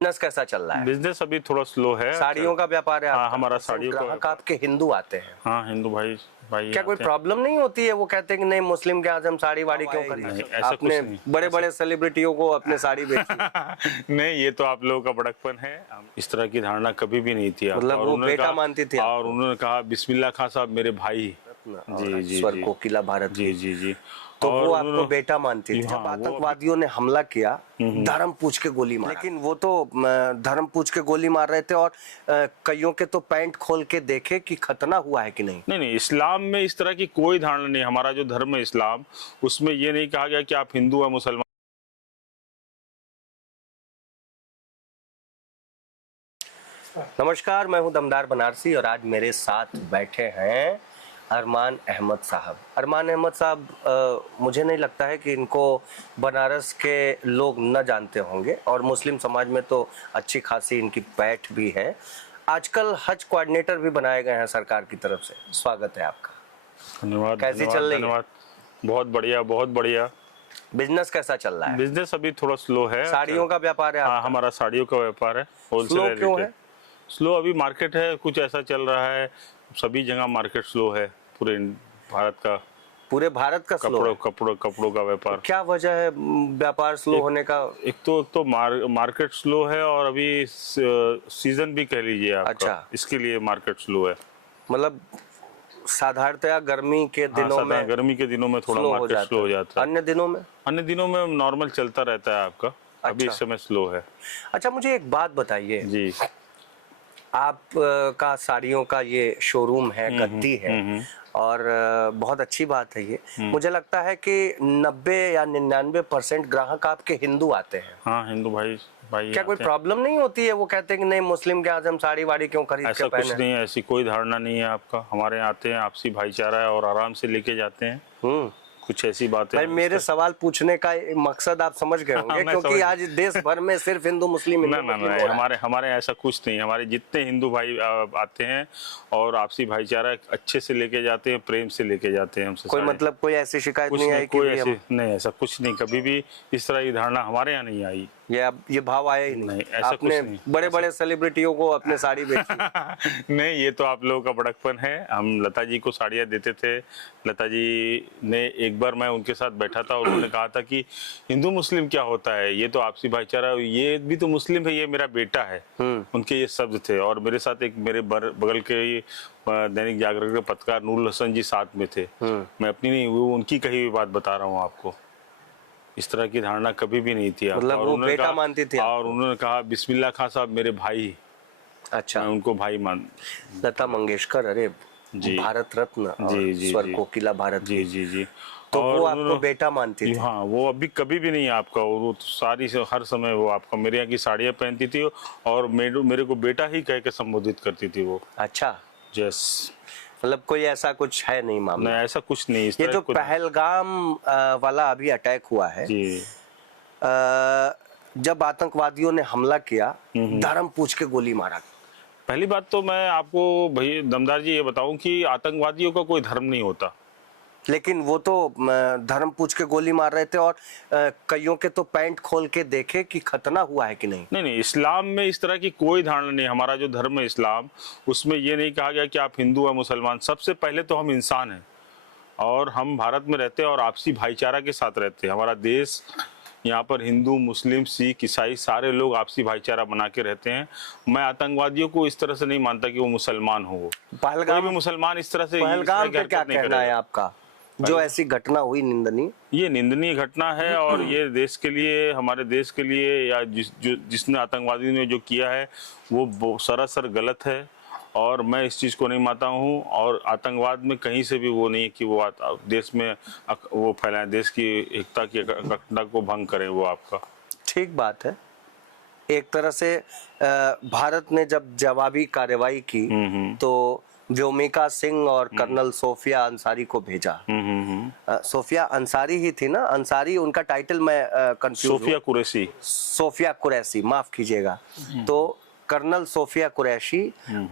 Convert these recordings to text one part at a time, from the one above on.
Business कैसा चल रहा है? बिजनेस अभी थोड़ा स्लो है। साड़ियों का व्यापार है हाँ, आपका? हमारा साड़ियों का ग्राहक आपके हिंदू आते हैं? हाँ, हिंदू भाई क्या कोई प्रॉब्लम नहीं होती है? वो कहते हैं कि नहीं, मुस्लिम के आज हम साड़ी वाड़ी क्यों नहीं, खरीदें? ऐसा आपने कुछ नहीं। बड़े बड़े सेलिब्रिटियों को अपने साड़ी बेची। नहीं, ये तो आप लोगों का बड़कपन है। इस तरह की धारणा कभी भी नहीं थी। मतलब वो बेटा मानती थी और उन्होंने कहा बिस्मिल्लाह खान साहब मेरे भाई। जी जी स्वर जी कोकिला भारत जी जी जी। तो और वो आपको बेटा मानती थी। जब आतंकवादियों ने हमला किया, धर्म पूछ के गोली मारी, लेकिन वो तो धर्म पूछ के गोली मार रहे थे और कईयों के तो पैंट खोल के देखे कि खतना हुआ है कि नहीं। नहीं नहीं, इस्लाम में इस तरह की कोई धारणा नहीं। हमारा जो धर्म है इस्लाम, उसमें ये नहीं कहा गया कि आप हिंदू या मुसलमान। नमस्कार, मैं हूं दमदार बनारसी और आज मेरे साथ बैठे हैं अरमान अहमद साहब। अरमान अहमद साहब, मुझे नहीं लगता है कि इनको बनारस के लोग न जानते होंगे और मुस्लिम समाज में तो अच्छी खासी इनकी पैठ भी है। आजकल हज कोऑर्डिनेटर भी बनाए गए हैं सरकार की तरफ से। स्वागत है आपका। धन्यवाद। कैसी चल रही है? धन्यवाद। बहुत बढ़िया, बहुत बढ़िया। बिजनेस कैसा चल रहा है? बिजनेस अभी थोड़ा स्लो है। साड़ियों का व्यापार है हाँ, आपका? हमारा साड़ियों का व्यापार है। स्लो क्यों है? स्लो अभी मार्केट है, कुछ ऐसा चल रहा है। सभी जगह मार्केट स्लो है, पूरे भारत का। पूरे भारत का स्लो है? कपड़ों का व्यापार। क्या वजह है व्यापार स्लो होने का? एक तो मार्केट स्लो है और अभी सीजन भी कह लीजिए आपका। अच्छा, इसके लिए मार्केट स्लो है। मतलब साधारणतया गर्मी के दिनों में, गर्मी के दिनों में थोड़ा मार्केट स्लो हो जाता है। अन्य दिनों में? अन्य दिनों में नॉर्मल चलता रहता है आपका। अभी इस समय स्लो है। अच्छा, मुझे एक बात बताइए जी। आप का साड़ियों का ये शोरूम है, गद्दी है और बहुत अच्छी बात है ये। मुझे लगता है कि 90 या 99% ग्राहक आपके हिंदू आते हैं। हाँ, हिंदू भाई क्या कोई प्रॉब्लम नहीं होती है? वो कहते हैं कि नहीं, मुस्लिम के आज हम साड़ी वाड़ी क्यों खरीद के पहने? ऐसा कुछ नहीं है, ऐसी कोई धारणा नहीं है आपका। हमारे यहाँ आते हैं, आपसी भाईचारा है और आराम से लेके जाते हैं। कुछ ऐसी बातें भाई, मेरे सवाल पूछने का मकसद आप समझ गए होंगे। क्योंकि आज देश भर में सिर्फ हिंदू मुस्लिम हमारे ऐसा कुछ नहीं। हमारे जितने हिंदू भाई आते हैं और आपसी भाईचारा अच्छे से लेके जाते हैं, प्रेम से लेके जाते हैं हमसे। कोई मतलब कोई ऐसी शिकायत नहीं आई? कोई ऐसी नहीं, ऐसा कुछ नहीं। कभी भी इस तरह की धारणा हमारे यहाँ नहीं आई। ये भाव आया ही नहीं? ऐसा आपने कुछ नहीं। बड़े बड़े सेलिब्रिटियों को अपने साड़ी बेची? नहीं, ये तो आप लोगों का बड़कपन है। हम लता जी को साड़ियाँ देते थे। लता जी ने एक बार मैं उनके साथ बैठा था और उन्होंने कहा था कि हिंदू मुस्लिम क्या होता है, ये तो आपसी भाईचारा, ये भी तो मुस्लिम है, ये मेरा बेटा है। उनके ये शब्द थे। और मेरे साथ एक मेरे बगल के दैनिक जागरण के पत्रकार नूरुल हसन जी साथ में थे। मैं अपनी नहीं, वो उनकी कही हुई बात बता रहा हूँ आपको। इस तरह की धारणा कभी भी नहीं थी। मतलब वो बेटा मानती थी? और उन्होंने कहा बिस्मिल्लाह खान साहब मेरे भाई। अच्छा, मैं उनको भाई मान। लता मंगेशकर, अरे जी, भारत रत्न, जी जी, स्वर कोकिला भारत। जी जी जी। तो वो आपको बेटा मानती थी? हाँ, वो अभी कभी भी नहीं आपका। वो सारी से हर समय वो आपका मेरे यहाँ की साड़ियाँ पहनती थी और मेरे को बेटा ही कह के संबोधित करती थी वो। अच्छा, यस। मतलब कोई ऐसा कुछ है नहीं मामला? नहीं, ऐसा कुछ नहीं। ये जो पहलगाम वाला अभी अटैक हुआ है, जी। जब आतंकवादियों ने हमला किया, धर्म पूछ के गोली मारा। पहली बात तो मैं आपको भाई दमदार जी ये बताऊं कि आतंकवादियों का कोई धर्म नहीं होता। लेकिन वो तो धर्म पूछ के गोली मार रहे थे और कईयों के तो पैंट खोल के देखे कि खतना हुआ है कि नहीं। नहीं नहीं, इस्लाम में इस तरह की कोई धारणा नहीं। हमारा जो धर्म है इस्लाम, उसमें ये नहीं कहा गया कि आप हिंदू या मुसलमान। सबसे पहले तो हम इंसान हैं और हम भारत में रहते हैं और आपसी भाईचारा के साथ रहते हैं। हमारा देश, यहाँ पर हिंदू मुस्लिम सिख ईसाई सारे लोग आपसी भाईचारा बना के रहते हैं। मैं आतंकवादियों को इस तरह से नहीं मानता कि वो मुसलमान हो। पहलगाम कोई भी मुसलमान इस तरह से पहलगाम पे क्या कहना है आपका? जो ऐसी घटना हुई निंदनीय? ये निंदनीय घटना है और ये देश के लिए, हमारे देश के लिए, या जिसने आतंकवादी ने जो किया है वो सरासर गलत है और मैं इस चीज़ को नहीं मानता हूँ। और आतंकवाद में कहीं से भी वो नहीं है कि वो देश में वो फैलाएं, देश की एकता की अखंडता को भंग करें वो आपका। ठीक बात है। एक तरह से भारत ने जब जवाबी कार्रवाई की तो व्योमिका सिंह और कर्नल सोफिया अंसारी को भेजा। सोफिया अंसारी ही थी ना? अंसारी उनका टाइटल, मैं कंफ्यूज। सोफिया कुरैशी, माफ कीजिएगा। तो कर्नल सोफिया कुरैशी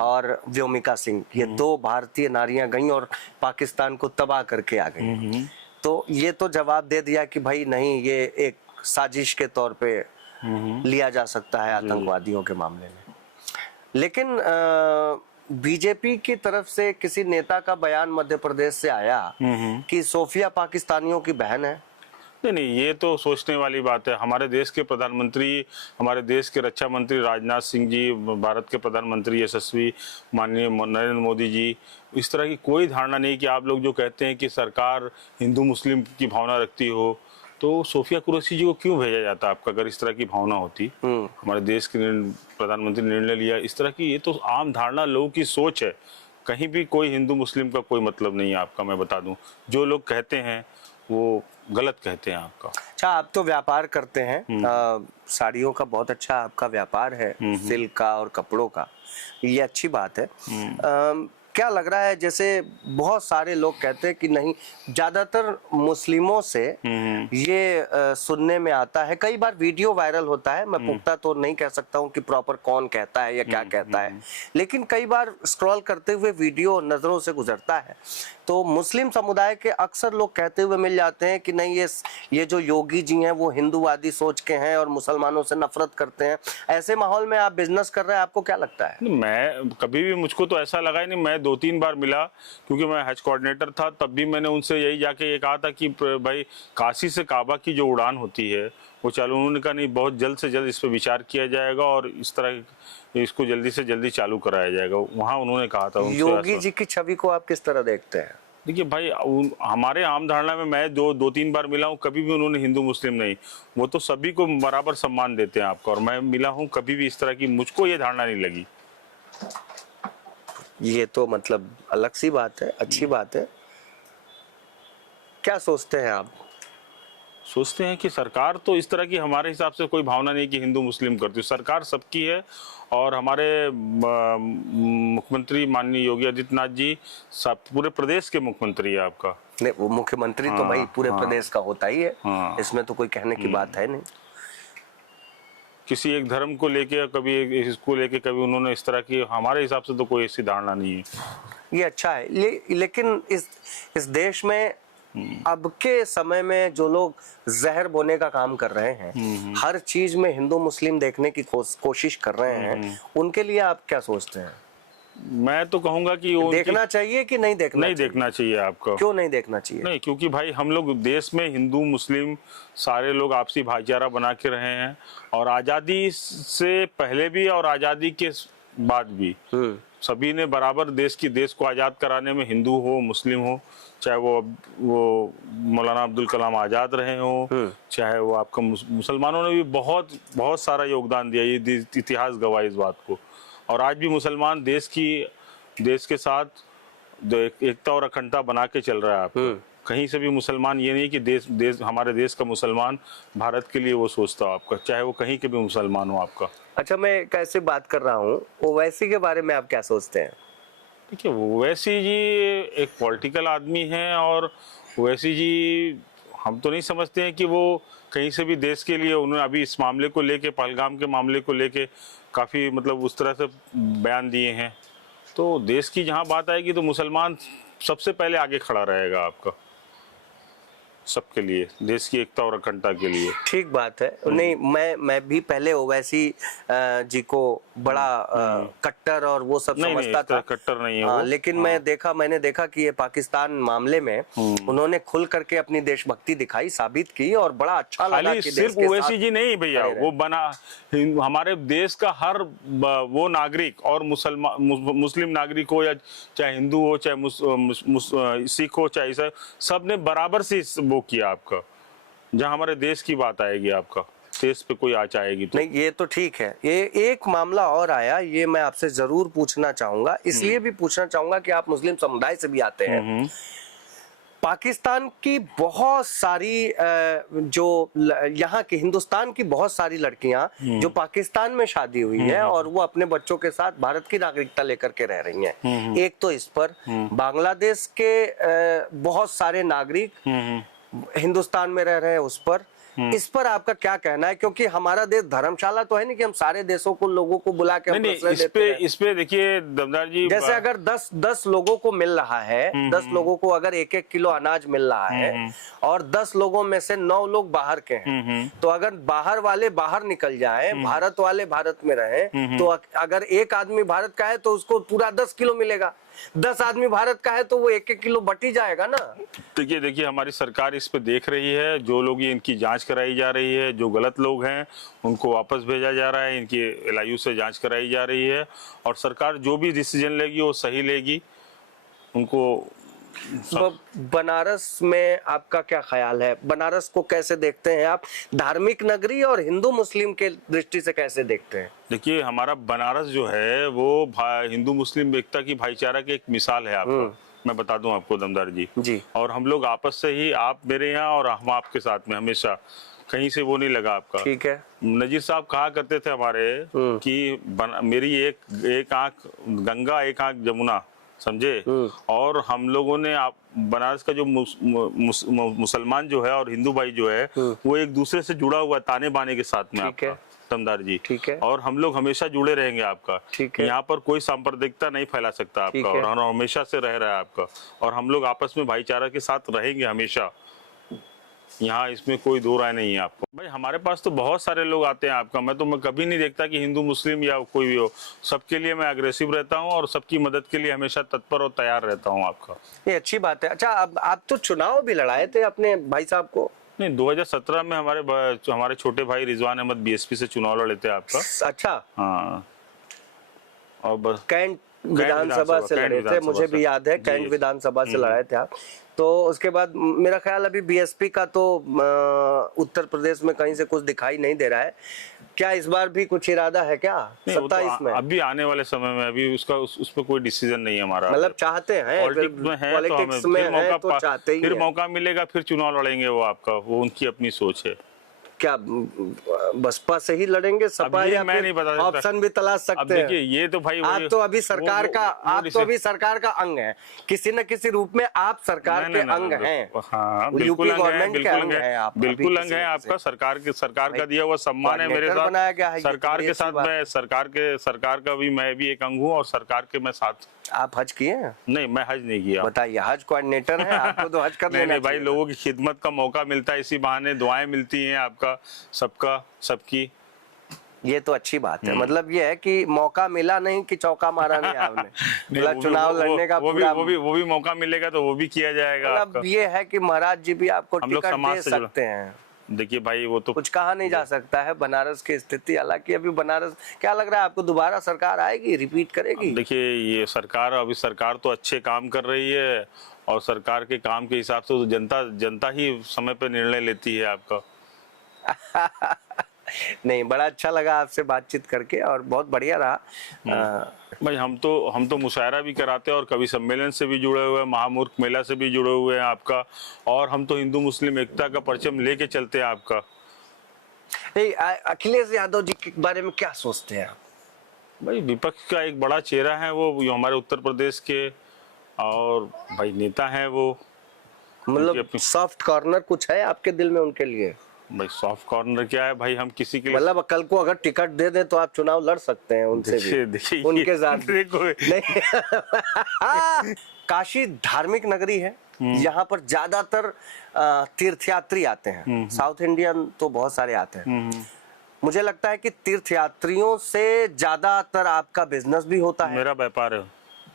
और व्योमिका सिंह, ये दो भारतीय नारियां गईं और पाकिस्तान को तबाह करके आ गई। तो ये तो जवाब दे दिया कि भाई नहीं, ये एक साजिश के तौर पे लिया जा सकता है आतंकवादियों के मामले में। लेकिन बीजेपी की तरफ से किसी नेता का बयान मध्य प्रदेश से आया कि सोफिया पाकिस्तानियों की बहन है। नहीं, ये तो सोचने वाली बात है। हमारे देश के प्रधानमंत्री, हमारे देश के रक्षा मंत्री राजनाथ सिंह जी, भारत के प्रधानमंत्री यशस्वी माननीय नरेंद्र मोदी जी, इस तरह की कोई धारणा नहीं कि आप लोग जो कहते हैं कि सरकार हिंदू मुस्लिम की भावना रखती हो, तो सोफिया कुरैशी जी को क्यों भेजा जाता आपका? अगर इस तरह की भावना होती, हमारे देश के प्रधानमंत्री ने निर्णय लिया इस तरह की, ये तो आम धारणा लोगों की सोच है। कहीं भी कोई हिंदू मुस्लिम का कोई मतलब नहीं है आपका। मैं बता दूं, जो लोग कहते हैं वो गलत कहते हैं आपका। अच्छा, आप तो व्यापार करते हैं, साड़ियों का बहुत अच्छा आपका व्यापार है, सिल्क का और कपड़ों का, ये अच्छी बात है। क्या लग रहा है, जैसे बहुत सारे लोग कहते हैं कि नहीं, ज्यादातर मुस्लिमों से ये सुनने में आता है, कई बार वीडियो वायरल होता है, मैं पुख्ता तो नहीं कह सकता हूँ कि प्रॉपर कौन कहता है या क्या कहता है, लेकिन कई बार स्क्रॉल करते हुए वीडियो नजरों से गुजरता है तो मुस्लिम समुदाय के अक्सर लोग कहते हुए मिल जाते हैं कि नहीं, ये जो योगी जी हैं वो हिंदूवादी सोच के हैं और मुसलमानों से नफरत करते हैं। ऐसे माहौल में आप बिजनेस कर रहे हैं, आपको क्या लगता है? मैं कभी भी, मुझको तो ऐसा लगा ही नहीं। मैं 2-3 बार मिला, क्योंकि मैं हज कोऑर्डिनेटर था, तब भी मैंने उनसे यही जाके ये कहा था कि भाई काशी से काबा की जो उड़ान होती है वो चालू। उन्होंने कहा नहीं, बहुत जल्द से जल्द इस पर विचार किया जाएगा और इस तरह इसको जल्दी से जल्दी चालू कराया जाएगा। वहाँ उन्होंने कहा था। योगी जी की छवि को आप किस तरह देखते हैं? देखिए भाई, हमारे आम धारणा में मैं 2-3 बार मिला हूँ, कभी भी उन्होंने हिंदू मुस्लिम नहीं, वो तो सभी को बराबर सम्मान देते हैं आपका, और मैं मिला हूँ, कभी भी इस तरह की मुझको ये धारणा नहीं लगी। ये तो मतलब अलग सी बात है, अच्छी बात है। क्या सोचते हैं आप? सोचते हैं कि सरकार तो इस तरह की हमारे हिसाब से कोई भावना नहीं कि हिंदू मुस्लिम करती है। सरकार सबकी है, और हमारे मुख्यमंत्री माननीय योगी आदित्यनाथ जी सब पूरे प्रदेश के मुख्यमंत्री है आपका। नहीं, वो मुख्यमंत्री तो भाई पूरे प्रदेश का होता ही है, इसमें तो कोई कहने की बात है नहीं। किसी एक धर्म को लेके, कभी इसको लेके, कभी उन्होंने इस तरह की, हमारे हिसाब से तो कोई ऐसी धारणा नहीं है। ये अच्छा है, लेकिन इस देश में अब के समय में जो लोग जहर बोने का काम कर रहे हैं, हर चीज में हिंदू मुस्लिम देखने की कोशिश कर रहे हैं, उनके लिए आप क्या सोचते हैं? मैं तो कहूंगा कि देखना चाहिए कि नहीं देखना चाहिए? देखना चाहिए आपको। क्यों नहीं देखना चाहिए? नहीं, क्योंकि भाई हम लोग देश में हिंदू मुस्लिम सारे लोग आपसी भाईचारा बना के रहे हैं, और आजादी से पहले भी और आजादी के बाद भी सभी ने बराबर देश को आजाद कराने में, हिंदू हो मुस्लिम हो, चाहे वो मौलाना अब्दुल कलाम आजाद रहे हो, चाहे वो आपका मुसलमानों ने भी बहुत सारा योगदान दिया, ये इतिहास गवाह इस बात को। और आज भी मुसलमान देश के साथ एकता और अखंडता बना के चल रहा है आपको। कहीं से भी मुसलमान ये नहीं कि हमारे देश का मुसलमान भारत के लिए वो सोचता हो आपका, चाहे वो कहीं के भी मुसलमान हो आपका। अच्छा, मैं कैसे बात कर रहा हूँ, ओवैसी के बारे में आप क्या सोचते हैं? देखिए, ओवैसी जी एक पॉलिटिकल आदमी हैं, और ओवैसी जी हम तो नहीं समझते हैं कि वो कहीं से भी देश के लिए, उन्होंने अभी इस मामले को लेके, पहलगाम के मामले को लेके काफ़ी मतलब उस तरह से बयान दिए हैं। तो देश की जहाँ बात आएगी तो मुसलमान सबसे पहले आगे खड़ा रहेगा आपका, सबके लिए, देश की एकता और अखंडता के लिए। ठीक बात है। नहीं, मैं भी पहले ओवैसी जी को बड़ा कट्टर और वो सब समझता था। कट्टर नहीं है वो। लेकिन मैंने देखा कि ये पाकिस्तान मामले में उन्होंने खुल करके अपनी देशभक्ति दिखाई, साबित की, और बड़ा अच्छा लगा कि सिर्फ ओवैसी जी नहीं भैया, वो बना हमारे देश का हर वो नागरिक, और मुस्लिम नागरिक हो, या चाहे हिंदू हो, चाहे सिख हो, चाहे ईसाई, सब ने बराबर से वो किया आपका। जहां हमारे देश की बात आएगी, आपका देश पे कोई आँच आएगी तो। नहीं, ये तो ठीक है। ये एक मामला और आया, ये मैं आपसे जरूर पूछना चाहूंगा, इसलिए भी पूछना चाहूंगा कि आप मुस्लिम समुदाय से भी आते हैं। पाकिस्तान की बहुत सारी जो यहाँ की, हिंदुस्तान की बहुत सारी लड़कियां जो पाकिस्तान में शादी हुई है और वो अपने बच्चों के साथ भारत की नागरिकता लेकर के रह रही हैं। एक तो इस पर बांग्लादेश के बहुत सारे नागरिक हिंदुस्तान में रह रहे हैं, उस पर इस पर आपका क्या कहना है? क्योंकि हमारा देश धर्मशाला तो है नहीं कि हम सारे देशों को लोगों को बुला के हम नहीं प्रश्रय इस देते पे हैं। इस पे देखिए दमदार जी, जैसे अगर 10 लोगों को मिल रहा है, 10 लोगों को अगर 1-1 किलो अनाज मिल रहा है और 10 लोगों में से 9 लोग बाहर के हैं, तो अगर बाहर वाले बाहर निकल जाए, भारत वाले भारत में रहें, तो अगर एक आदमी भारत का है तो उसको पूरा 10 किलो मिलेगा, 10 आदमी भारत का है तो वो 1-1 किलो बट ही जाएगा ना। देखिए हमारी सरकार इस पे देख रही है, जो लोग इनकी जांच कराई जा रही है, जो गलत लोग हैं उनको वापस भेजा जा रहा है, इनकी एलआईयू से जांच कराई जा रही है और सरकार जो भी डिसीजन लेगी वो सही लेगी। उनको बनारस में आपका क्या ख्याल है? बनारस को कैसे देखते हैं आप? धार्मिक नगरी और हिंदू मुस्लिम के दृष्टि से कैसे देखते हैं? देखिए हमारा बनारस जो है वो हिंदू मुस्लिम एकता की भाईचारा की एक मिसाल है आपको। मैं बता दूं आपको दमदार जी, और हम लोग आपस से ही, आप मेरे यहाँ और हम आपके साथ में, हमेशा कहीं से वो नहीं लगा आपका। ठीक है। नजीर साहब कहा करते थे हमारे कि मेरी एक आंख गंगा एक आंख जमुना, समझे। और हम लोगों ने आप बनारस का जो मुसलमान जो है और हिंदू भाई जो है वो एक दूसरे से जुड़ा हुआ ताने बाने के साथ में आपका दमदार जी। ठीक है। और हम लोग हमेशा जुड़े रहेंगे आपका। ठीक है। यहाँ पर कोई सांप्रदायिकता नहीं फैला सकता आपका और हमेशा से रह रहा है आपका, और हम लोग आपस में भाईचारा के साथ रहेंगे हमेशा। यहाँ इसमें कोई दो राय नहीं है आपको। भाई हमारे पास तो बहुत सारे लोग आते हैं आपका, मैं कभी नहीं देखता कि हिंदू मुस्लिम या कोई भी हो, सबके लिए मैं अग्रेसिव रहता हूँ और सबकी मदद के लिए हमेशा तत्पर और तैयार रहता हूँ आपका। ये अच्छी बात है। अच्छा, अब आप तो चुनाव भी लड़ाए थे अपने भाई साहब को? नहीं, 2017 में हमारे छोटे भाई रिजवान अहमद बीएसपी से चुनाव लड़े थे आपका। अच्छा। हाँ, और बस कैंट विधानसभा से लड़े थे, मुझे भी याद है, कैंट विधानसभा से लड़ाए थे आप। तो उसके बाद मेरा ख्याल अभी बीएसपी का तो उत्तर प्रदेश में कहीं से कुछ दिखाई नहीं दे रहा है। क्या इस बार भी कुछ इरादा है क्या 27 में? अभी आने वाले समय में अभी उस पर कोई डिसीजन नहीं है हमारा। मतलब चाहते हैं, पॉलिटिक्स में है तो चाहते ही फिर मौका मिलेगा फिर चुनाव लड़ेंगे वो आपका, वो उनकी अपनी सोच है। क्या बसपा से ही लड़ेंगे, सपा, या मैं नहीं बता सकता, ऑप्शन भी तलाश सकते हैं? देखिए ये तो भाई आप तो अभी सरकार का अंग है, किसी न किसी रूप में आप सरकार के अंग हैं। हाँ, यूपी गवर्नमेंट के अंग हैं आप, बिल्कुल अंग है आपका। सरकार का दिया हुआ सम्मान है मेरे साथ। सरकार के साथ मैं सरकार का भी मैं भी एक अंग हूँ और सरकार के मैं साथ। आप हज किए हैं? नहीं, मैं हज नहीं किया। बताइए, हज कोऑर्डिनेटर है, आपको तो हज कर लेना नहीं भाई, लोगों की खिदमत का मौका मिलता है, इसी बहाने दुआएं मिलती हैं आपका, सबकी। ये तो अच्छी बात है। मतलब ये है कि मौका मिला नहीं कि चौका मारा नहीं आपने। मतलब चुनाव लड़ने का वो भी मौका मिलेगा तो वो भी किया जाएगा। मतलब ये है कि महाराज जी भी आपको टिकट दे सकते हैं। देखिए भाई, वो तो कुछ कहा नहीं जा सकता है बनारस की स्थिति। हालांकि अभी बनारस, क्या लग रहा है आपको, दोबारा सरकार आएगी, रिपीट करेगी? देखिए ये सरकार तो अच्छे काम कर रही है और सरकार के काम के हिसाब से तो जनता ही समय पे निर्णय लेती है आपका। नहीं, बड़ा अच्छा लगा आपसे बातचीत करके और बहुत बढ़िया रहा। भाई हम तो मुशायरा भी कराते हैं और कवि सम्मेलन से भी जुड़े हुए हैं, महामूर्ख मेला से भी जुड़े हुए हैं आपका, और हम तो हिंदू मुस्लिम एकता का परचम लेके चलते हैं आपका। अखिलेश यादव जी के बारे में क्या सोचते हैं आप? भाई विपक्ष का एक बड़ा चेहरा है वो हमारे उत्तर प्रदेश के, और भाई नेता हैं वो। मतलब सॉफ्ट कॉर्नर कुछ है आपके दिल में उनके लिए? भाई सॉफ्ट कॉर्नर क्या है भाई, हम किसी के लिए, मतलब कल को अगर टिकट दे दे तो आप चुनाव लड़ सकते हैं उनसे भी, देखिए उनके साथ नहीं। काशी धार्मिक नगरी है, यहाँ पर ज्यादातर तीर्थयात्री आते हैं। साउथ इंडियन तो बहुत सारे आते हैं। मुझे लगता है कि तीर्थयात्रियों से ज्यादातर आपका बिजनेस भी होता है। मेरा व्यापार है।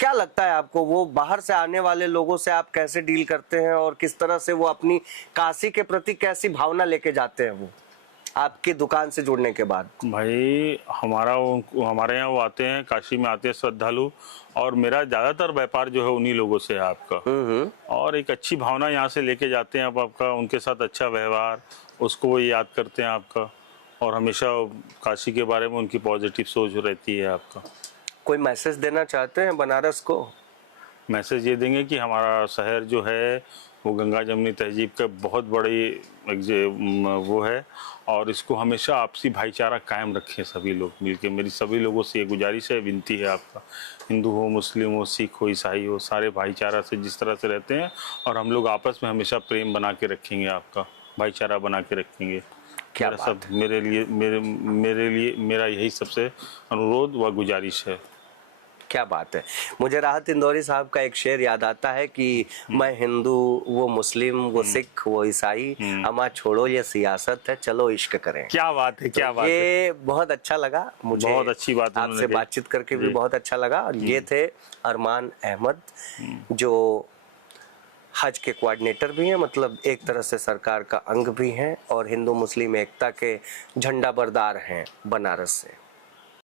क्या लगता है आपको, वो बाहर से आने वाले लोगों से आप कैसे डील करते हैं और किस तरह से वो अपनी काशी के प्रति कैसी भावना लेके जाते हैं वो आपकी दुकान से जुड़ने के बाद? भाई हमारे यहाँ वो आते हैं, काशी में आते हैं श्रद्धालु, और मेरा ज्यादातर व्यापार जो है उन्हीं लोगों से है आपका। और एक अच्छी भावना यहाँ से लेके जाते हैं आपका, उनके साथ अच्छा व्यवहार, उसको वो याद करते हैं आपका, और हमेशा काशी के बारे में उनकी पॉजिटिव सोच रहती है आपका। कोई मैसेज देना चाहते हैं बनारस को? मैसेज ये देंगे कि हमारा शहर जो है वो गंगा जमुनी तहजीब का बहुत बड़ी वो है, और इसको हमेशा आपसी भाईचारा कायम रखें सभी लोग मिलके। मेरी सभी लोगों से ये गुजारिश है, विनती है आपका, हिंदू हो, मुस्लिम हो, सिख हो, ईसाई हो, सारे भाईचारा से जिस तरह से रहते हैं, और हम लोग आपस में हमेशा प्रेम बना के रखेंगे आपका। भाईचारा बना के रखेंगे। क्या मेरा बात सब मेरे लिए मेरा यही सबसे अनुरोध व गुजारिश है। क्या बात है। मुझे राहत इंदौरी साहब का एक शेर याद आता है कि मैं हिंदू, वो मुस्लिम, वो सिख, वो ईसाई, हमारा छोड़ो ये सियासत है, चलो इश्क करें। क्या बात है, क्या बात है। ये बहुत अच्छा लगा मुझे, बहुत अच्छी बात उन्होंने आपसे कही। बातचीत करके भी बहुत अच्छा लगा। और ये थे अरमान अहमद, जो हज के कोऑर्डिनेटर भी हैं, मतलब एक तरह से सरकार का अंग भी हैं, और हिंदू मुस्लिम एकता के झंडा बरदार हैं बनारस से।